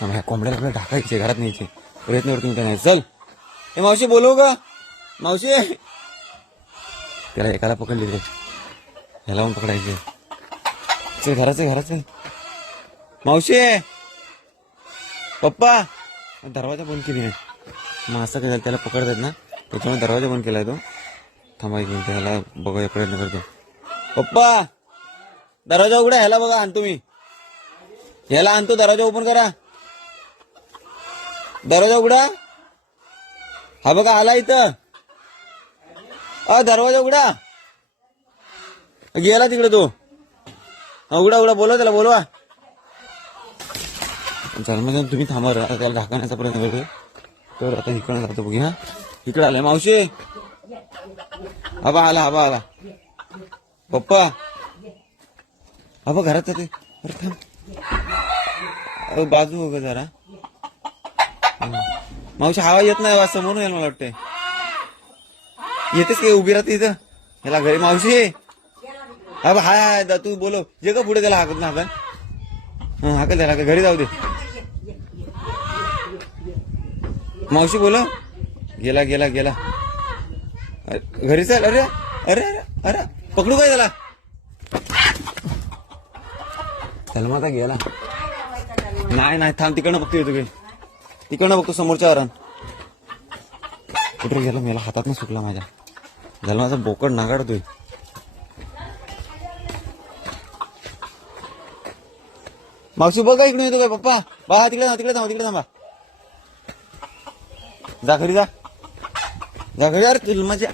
ह्या कोंबड्याला आपल्याला ढाकायचे, घरात न्यायचे. प्रयत्न करतो नाही. चल हे मावशी बोलवू का मावशी? त्याला एकाला पकडले रे, ह्याला पण पकडायचे. चल घराचं मावशी पप्पा. दरवाजा बंद केली नाही. मग असं काय झालं, त्याला पकडतात ना, त्याच्यामुळे दरवाजा बंद केलाय तो. थांबा घेऊन त्याला बघायचा प्रयत्न करतो. पप्पा दरवाजा उघडा, ह्याला बघा आणतो मी, ह्याला आणतो. दरवाजा ओपन करा, दरवाजा उघडा. हा बघा आला इथं. दरवाजा उघडा. गेला तिकडे तो. उघडा बोलवा त्याला, बोलवा. जन्मजन्म तुम्ही थांबा, आता त्याला ढाकण्याचा प्रयत्न करतो. तर आता इकडे जातो बघूया. इकडे आलाय मावशी. आला पप्पा. घरात जाते. बाजू बघ जरा. मावशी आवाज येत नाही, समोरून यायला मला वाटतंय. येतेच काय उभी राहते इथं ह्याला घरी. मावशी हाय तू बोलव. जे का पुढे त्याला हाकत ना हाकल त्याला घरी जाऊ दे. मावशी बोलव. गेला घरी. चल. अरे पकडू काय त्याला? चल मग आता गेला. नाही थांब, तिकडनं बघतो येतो काही. तिकडनं बघतो समोरच्या वरान. कुठे गेला? मला हातात नाही सुटला माझ्या. झाला माझा बोकड नागाडतोय. मावशी बघा इकडे येतो काय पप्पा? बा तिकडे थांबा. जा घरी जा घरी. अरे तुला माझ्या